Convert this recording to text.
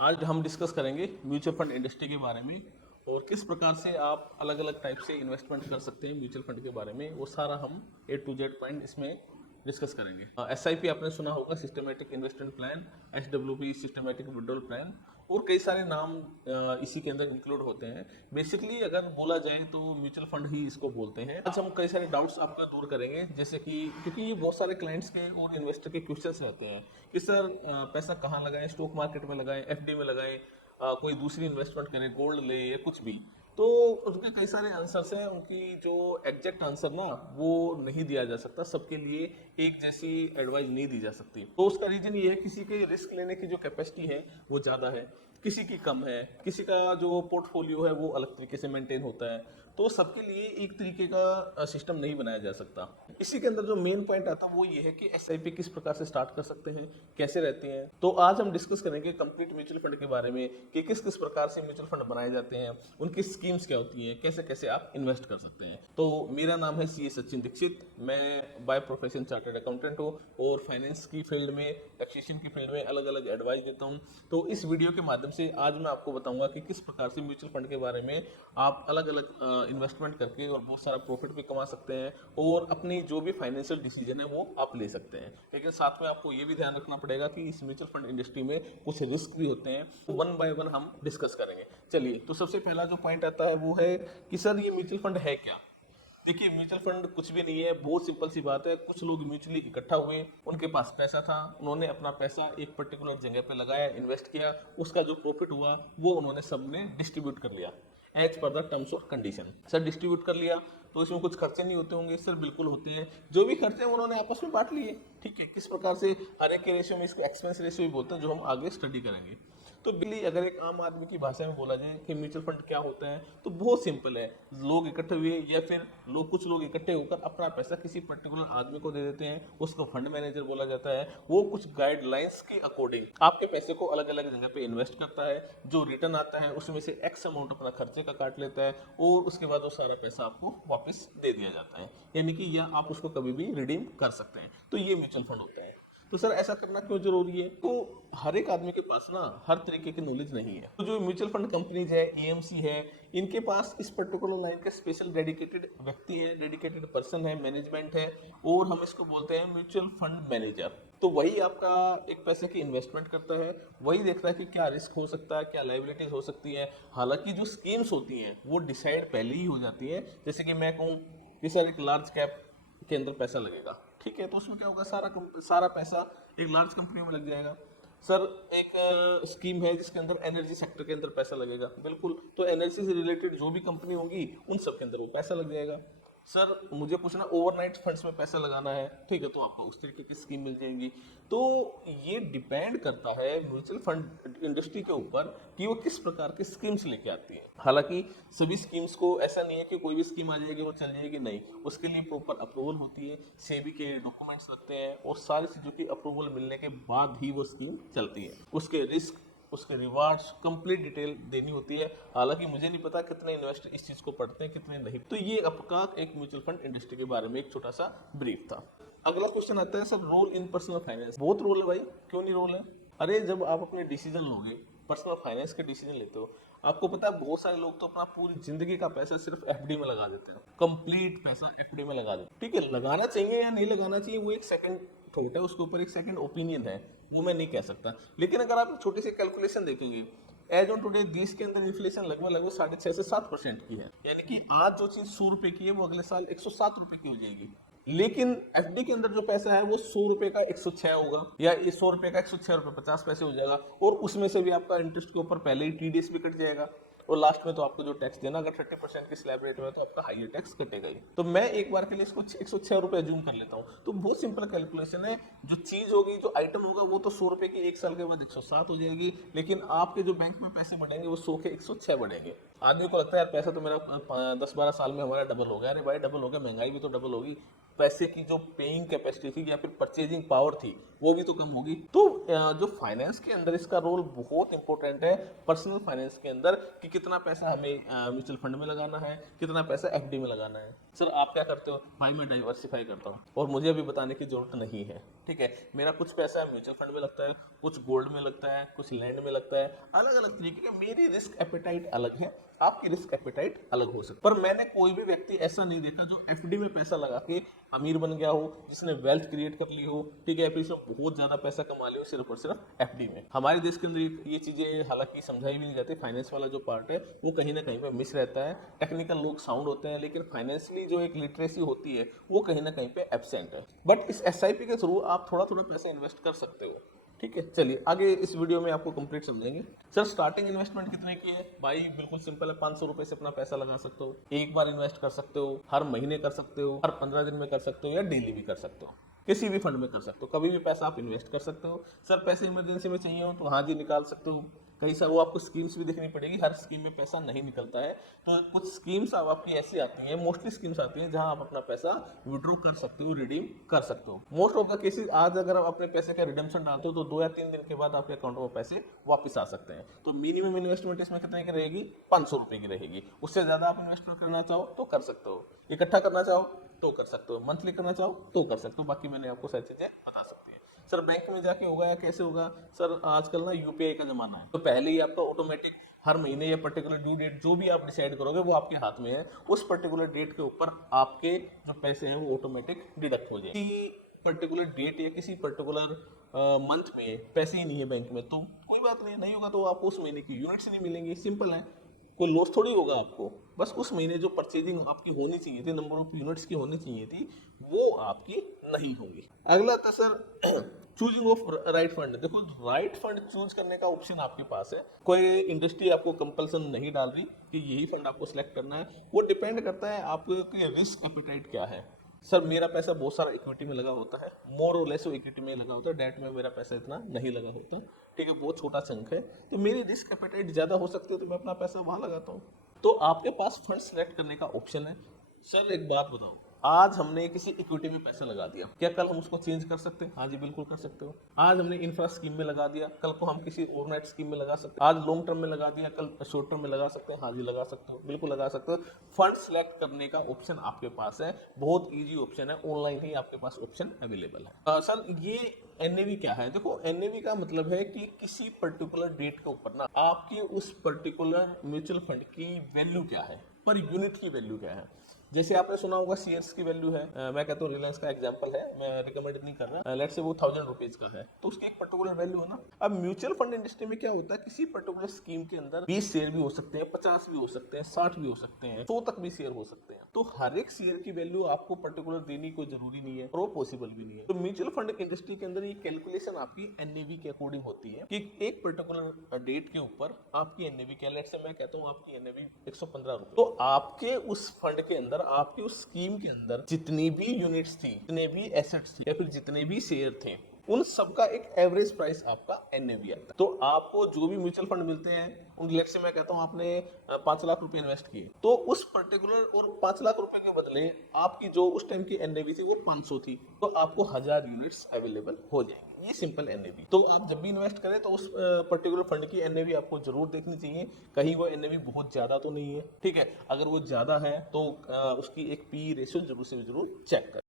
आज हम डिस्कस करेंगे म्यूचुअल फंड इंडस्ट्री के बारे में और किस प्रकार से आप अलग अलग टाइप से इन्वेस्टमेंट कर सकते हैं म्यूचुअल फंड के बारे में। वो सारा हम ए टू जेड पॉइंट इसमें डिस्कस करेंगे। एसआईपी आपने सुना होगा, systematic investment plan, SWP systematic withdrawal plan, और कई सारे नाम इसी के अंदर इंक्लूड होते हैं। बेसिकली अगर बोला जाए तो म्यूचुअल फंड ही इसको बोलते हैं। आज हम कई सारे डाउट्स आपका दूर करेंगे, जैसे कि क्योंकि ये बहुत सारे क्लाइंट्स के और इन्वेस्टर के क्वेश्चंस रहते हैं कि सर पैसा कहाँ लगाएं, स्टॉक मार्केट में लगाएं, एफडी में लगाएं, कोई दूसरी इन्वेस्टमेंट करें, गोल्ड ले या कुछ भी। तो उनके कई सारे आंसर्स हैं, उनकी जो एग्जैक्ट आंसर ना वो नहीं दिया जा सकता, सबके लिए एक जैसी एडवाइस नहीं दी जा सकती। तो उसका रीजन ये है, किसी के रिस्क लेने की जो कैपेसिटी है वो ज़्यादा है, किसी की कम है, किसी का जो पोर्टफोलियो है वो अलग तरीके से मेंटेन होता है। तो सबके लिए एक तरीके का सिस्टम नहीं बनाया जा सकता। इसी के अंदर जो मेन पॉइंट आता है वो ये है कि एसआईपी किस प्रकार से स्टार्ट कर सकते हैं, कैसे रहते हैं। तो आज हम डिस्कस करेंगे कंप्लीट म्यूचुअल फंड के बारे में कि किस किस प्रकार से म्यूचुअल फंड बनाए जाते हैं, उनकी स्कीम्स क्या होती हैं, कैसे कैसे आप इन्वेस्ट कर सकते हैं। तो मेरा नाम है सीए सचिन दीक्षित, मैं बाय प्रोफेशन चार्टर्ड अकाउंटेंट हूँ और फाइनेंस की फील्ड में, टैक्सेशन की फील्ड में अलग अलग एडवाइस देता हूँ। तो इस वीडियो के माध्यम से आज मैं आपको बताऊंगा कि किस प्रकार से म्यूचुअल फंड के बारे में आप अलग अलग इन्वेस्टमेंट करके और बहुत सारा प्रॉफिट भी कमा सकते हैं और अपनी जो भी फाइनेंशियल डिसीजन है वो आप ले सकते हैं। लेकिन साथ में आपको ये भी ध्यान रखना पड़ेगा कि इस म्यूचुअल फंड इंडस्ट्री में कुछ रिस्क भी होते हैं, वन बाय वन हम डिस्कस करेंगे। चलिए, तो सबसे पहला जो पॉइंट आता है वो है कि सर ये म्यूचुअल फंड है क्या। देखिए, म्यूचुअल फंड कुछ भी नहीं है, बहुत सिंपल सी बात है। कुछ लोग म्यूचुअली इकट्ठा हुए, उनके पास पैसा था, उन्होंने अपना पैसा एक पर्टिकुलर जगह पे लगाया, इन्वेस्ट किया, उसका जो प्रॉफिट हुआ वो उन्होंने सबने डिस्ट्रीब्यूट कर लिया as per the terms of condition. Sir distribute कर लिया तो इसमें कुछ खर्चे नहीं होते होंगे? सर बिल्कुल होते हैं। जो भी खर्चे हैं उन्होंने आपस में बांट लिए। ठीक है, किस प्रकार से, हर एक के रेशियो में, इसको एक्सपेंस रेशियो भी बोलते हैं, जो हम आगे स्टडी करेंगे। तो बिल्ली अगर एक आम आदमी की भाषा में बोला जाए कि म्यूचुअल फंड क्या होता है, तो बहुत सिंपल है। लोग इकट्ठे हुए या फिर कुछ लोग इकट्ठे होकर अपना पैसा किसी पर्टिकुलर आदमी को दे देते हैं, उसको फंड मैनेजर बोला जाता है। वो कुछ गाइडलाइंस के अकॉर्डिंग आपके पैसे को अलग अलग जगह पे इन्वेस्ट करता है। जो रिटर्न आता है उसमें से एक्स अमाउंट अपना खर्चे का काट लेता है और उसके बाद वो सारा पैसा आपको वापस दे दिया जाता है, यानी कि या आप उसको कभी भी रिडीम कर सकते हैं। तो ये म्यूचुअल फंड होता है। तो सर ऐसा करना क्यों जरूरी है? तो हर एक आदमी के पास ना हर तरीके की नॉलेज नहीं है। तो जो म्यूचुअल फंड कंपनीज है, एएमसी है, इनके पास इस पर्टिकुलर लाइन के स्पेशल डेडिकेटेड व्यक्ति है, डेडिकेटेड पर्सन है, मैनेजमेंट है, और हम इसको बोलते हैं म्यूचुअल फंड मैनेजर। तो वही आपका एक पैसे की इन्वेस्टमेंट करता है, वही देखता है कि क्या रिस्क हो सकता है, क्या लायबिलिटीज हो सकती है। हालांकि जो स्कीम्स होती हैं वो डिसाइड पहले ही हो जाती है। जैसे कि मैं कहूँ कि सर एक लार्ज कैप के अंदर पैसा लगेगा, ठीक है, तो उसमें क्या होगा, सारा पैसा एक लार्ज कंपनी में लग जाएगा। सर एक स्कीम है जिसके अंदर एनर्जी सेक्टर के अंदर पैसा लगेगा, बिल्कुल, तो एनर्जी से रिलेटेड जो भी कंपनी होगी उन सब के अंदर वो पैसा लग जाएगा। सर मुझे कुछ ना ओवरनाइट फंड्स में पैसा लगाना है, ठीक है, तो आपको उस तरीके की स्कीम मिल जाएंगी। तो ये डिपेंड करता है म्यूचुअल फंड इंडस्ट्री के ऊपर कि वो किस प्रकार की स्कीम्स लेके आती है। हालांकि सभी स्कीम्स को ऐसा नहीं है कि कोई भी स्कीम आ जाएगी वो चल जाएगी, नहीं, उसके लिए प्रॉपर अप्रूवल होती है, सेबी के डॉक्यूमेंट्स लगते हैं और सारी चीज़ों की अप्रूवल मिलने के बाद ही वो स्कीम चलती है। उसके रिस्क, उसके रिवार्ड्स, कंप्लीट डिटेल देनी होती है। हालांकि मुझे नहीं पता कितने इन्वेस्टर इस चीज़ को पढ़ते हैं, कितने नहीं। तो ये आपका एक म्यूचुअल फंड इंडस्ट्री के बारे में एक छोटा सा ब्रीफ था। अगला क्वेश्चन आता है, sir role in personal finance. बहुत रोल है भाई, क्यों नहीं रोल है? अरे जब आप अपने डिसीजन लोगे, पर्सनल फाइनेंस के डिसीजन लेते हो, आपको पता है बहुत सारे लोग तो अपना पूरी जिंदगी का पैसा सिर्फ एफडी में लगा देते हैं, कंप्लीट पैसा एफडी में लगा देते हैं। ठीक है, लगाना चाहिए या नहीं लगाना चाहिए वो एक सेकंड थॉट है, उसके ऊपर एक सेकंड ओपिनियन है, वो मैं नहीं कह सकता। लेकिन अगर आप छोटी सी कैलकुलेशन देखेंगे, एज ऑन टुडे देश के अंदर इन्फ्लेशन लगभग 6.5 से 7% की है, यानी कि आज जो चीज 100 रुपए की है वो अगले साल 107 रुपए की हो जाएगी। लेकिन एफडी के अंदर जो पैसा है वो 100 रुपए का 106 होगा, या 100 रुपए का 106 रुपए 50 पैसे हो जाएगा, और उसमें से भी आपका इंटरेस्ट के ऊपर पहले ही टीडीएस भी कट जाएगा, और लास्ट में तो आपको जो टैक्स देना, अगर 30% की स्लैब रेट में तो आपका हाइयर टैक्स कटेगा ही। तो मैं एक बार के लिए इसको 106 रुपए जूम कर लेता हूँ। तो बहुत सिंपल कैलकुलेशन है, जो चीज होगी, जो आइटम होगा, वो तो 100 रुपए की एक साल के बाद 107 हो जाएगी, लेकिन आपके जो बैंक में पैसे बढ़ेंगे वो 100 के 106 बढ़ेंगे। आदमी को लगता है यार पैसा तो मेरा 10-12 साल में हमारा डबल हो गया। अरे भाई डबल हो गया, महंगाई भी तो डबल होगी। पैसे की जो पेइंग कैपेसिटी थी या फिर परचेजिंग पावर थी वो भी तो कम होगी। तो जो फाइनेंस के अंदर इसका रोल बहुत इंपॉर्टेंट है, पर्सनल फाइनेंस के अंदर, कि कितना पैसा हमें म्यूचुअल फंड में लगाना है, कितना पैसा एफडी में लगाना है। सर आप क्या करते हो? भाई मैं डाइवर्सिफाई करता हूँ और मुझे अभी बताने की जरूरत नहीं है, ठीक है। मेरा कुछ पैसा म्यूचुअल फंड में लगता है, कुछ गोल्ड में लगता है, कुछ लैंड में लगता है, अलग अलग तरीके का। मेरी रिस्क एपेटाइट अलग है, आपकी रिस्क एपेटाइट अलग हो सकती है। पर मैंने कोई भी व्यक्ति ऐसा नहीं देखा जो एफडी में पैसा लगा के अमीर बन गया हो, जिसने वेल्थ क्रिएट कर ली हो, ठीक है, फिर इसमें बहुत ज्यादा पैसा कमा लिया हो सिर्फ और सिर्फ एफडी में। हमारे देश के अंदर ये चीजें हालांकि समझाई भी नहीं जाती। फाइनेंस वाला जो पार्ट है वो कहीं ना कहीं पे मिस रहता है। टेक्निकल लोग साउंड होते हैं, लेकिन फाइनेंशियली जो एक लिटरेसी होती है वो कहीं ना कहीं पे एब्सेंट है। बट इस एसआईपी के थ्रू आप थोड़ा थोड़ा पैसा इन्वेस्ट कर सकते हो, ठीक है। चलिए आगे इस वीडियो में आपको कंप्लीट समझेंगे। सर स्टार्टिंग इन्वेस्टमेंट कितने की है? भाई बिल्कुल सिंपल है, 500 रुपए से अपना पैसा लगा सकते हो। एक बार इन्वेस्ट कर सकते हो, हर महीने कर सकते हो, हर 15 दिन में कर सकते हो, या डेली भी कर सकते हो, किसी भी फंड में कर सकते हो, कभी भी पैसा आप इन्वेस्ट कर सकते हो। सर पैसे इमरजेंसी में चाहिए हो तो हाँ जी निकाल सकते हो। कई सारे वो आपको स्कीम्स भी देखनी पड़ेगी, हर स्कीम में पैसा नहीं निकलता है। तो कुछ स्कीम्स अब आपकी ऐसी आती है, मोस्टली स्कीम्स आती हैं जहां आप अपना पैसा विड्रॉ कर सकते हो, रिडीम कर सकते हो। मोस्ट ऑफ द केसेस आज अगर आप अपने पैसे का रिडम्पशन डालते हो तो 2 या 3 दिन के बाद आपके अकाउंट में पैसे वापस आ सकते हैं। तो मिनिमम इन्वेस्टमेंट इसमें कितने की रहेगी? 500 रुपए की रहेगी। उससे ज्यादा आप इन्वेस्टमेंट करना चाहो तो कर सकते हो, इकट्ठा करना चाहो तो कर सकते हो, मंथली करना चाहो तो कर सकते हो। बाकी मैंने आपको सारी चीजें बता सकती है। सर बैंक में जाके होगा या कैसे होगा? सर आजकल ना यूपीआई का जमाना है, तो पहले ही आपका ऑटोमेटिक हर महीने या पर्टिकुलर ड्यू डेट जो भी आप डिसाइड करोगे वो आपके हाथ में है। उस पर्टिकुलर डेट के ऊपर आपके जो पैसे हैं वो ऑटोमेटिक डिडक्ट हो जाएंगे। किसी पर्टिकुलर डेट या किसी पर्टिकुलर मंथ में पैसे ही नहीं है बैंक में तो कोई बात नहीं, नहीं होगा तो आपको उस महीने की यूनिट्स नहीं मिलेंगी, सिंपल है। कोई लॉस थोड़ी होगा आपको, बस उस महीने जो परचेजिंग आपकी होनी चाहिए थी, नंबर ऑफ यूनिट्स की होनी चाहिए थी, वो आपकी नहीं होगी। अगला था sir choosing of right fund. देखो राइट फंड चूज करने का ऑप्शन आपके पास है, कोई इंडस्ट्री आपको कंपल्सन नहीं डाल रही कि यही फंड आपको सिलेक्ट करना है। वो डिपेंड करता है आपके रिस्क एपेटाइट क्या है। सर मेरा पैसा बहुत सारा इक्विटी में लगा होता है, मोर और लेस इक्विटी में लगा होता है, डेट में मेरा पैसा इतना नहीं लगा होता, ठीक है, बहुत छोटा चंक है। तो मेरी रिस्क एपेटाइट ज्यादा हो सकती है तो मैं अपना पैसा वहां लगाता हूँ। तो आपके पास फंड सिलेक्ट करने का ऑप्शन है। सर एक बात बताओ, आज हमने किसी इक्विटी में पैसा लगा दिया, क्या कल हम उसको चेंज कर सकते हैं? हाँ जी बिल्कुल कर सकते हो। आज हमने इंफ्रा स्कीम में लगा दिया, कल को हम किसी ओवरनाइट स्कीम में लगा सकते हैं। आज लॉन्ग टर्म में लगा दिया, कल शॉर्ट टर्म में लगा सकते हैं। हाँ जी लगा सकते हो, बिल्कुल लगा सकते हो। फंड सिलेक्ट करने का ऑप्शन आपके पास है, बहुत ईजी ऑप्शन है, ऑनलाइन ही आपके पास ऑप्शन अवेलेबल है। सर ये एनएवी क्या है? देखो एनएवी का मतलब है कि किसी पर्टिकुलर डेट के ऊपर ना आपकी उस पर्टिकुलर म्यूचुअल फंड की वैल्यू क्या है, पर यूनिट की वैल्यू क्या है। जैसे आपने सुना होगा शेयर्स की वैल्यू है, मैं कहता हूँ रिलायंस का एग्जांपल है, मैं रिकमेंड नहीं कर रहा, लेट्स से वो 1000 रुपीज का है, तो उसकी एक पर्टिकुलर वैल्यू है ना। अब म्यूचुअल फंड इंडस्ट्री में क्या होता है, किसी पर्टिकुलर स्कीम के अंदर 20 शेयर भी हो सकते हैं, 50 भी हो सकते हैं, 60 भी हो सकते हैं, 100 तक भी शेयर हो सकते हैं। तो हर एक शेयर की वैल्यू आपको पर्टिकुलर देनी कोई जरूरी नहीं है और वो पॉसिबल भी नहीं है। तो म्यूचुअल फंड इंडस्ट्री के अंदर ये कैलकुलेशन आपकी एनएवी के अकॉर्डिंग होती है कि एक पर्टिकुलर डेट के ऊपर आपकी एनएवी क्या, लेट्स से मैं कहता हूँ आपकी एनएवी 115 रुपए, तो आपके उस फंड के अंदर, आपके उस स्कीम के अंदर जितनी भी यूनिट्स थी, जितने भी एसेट्स थी, या फिर जितने भी शेयर थे, उन सबका एक एवरेज प्राइस आपका एनएवी आता है। तो आपको जो भी म्यूचुअल फंड मिलते हैं, उन लेट से मैं कहता हूं आपने 5 लाख रुपए इन्वेस्ट किए, तो उस पर्टिकुलर और 5 लाख रुपए के बदले आपकी जो उस टाइम की एनएवी थी वो 500 थी, तो आपको 1000 यूनिट्स अवेलेबल हो जाएंगे। ये सिंपल एनएवी। तो आप जब भी इन्वेस्ट करें तो उस पर्टिकुलर फंड की एनएवी आपको जरूर देखनी चाहिए, कहीं वो एनएवी बहुत ज्यादा तो नहीं है, ठीक है। अगर वो ज्यादा है तो उसकी एक पी रेशियो जरूर से जरूर चेक करें।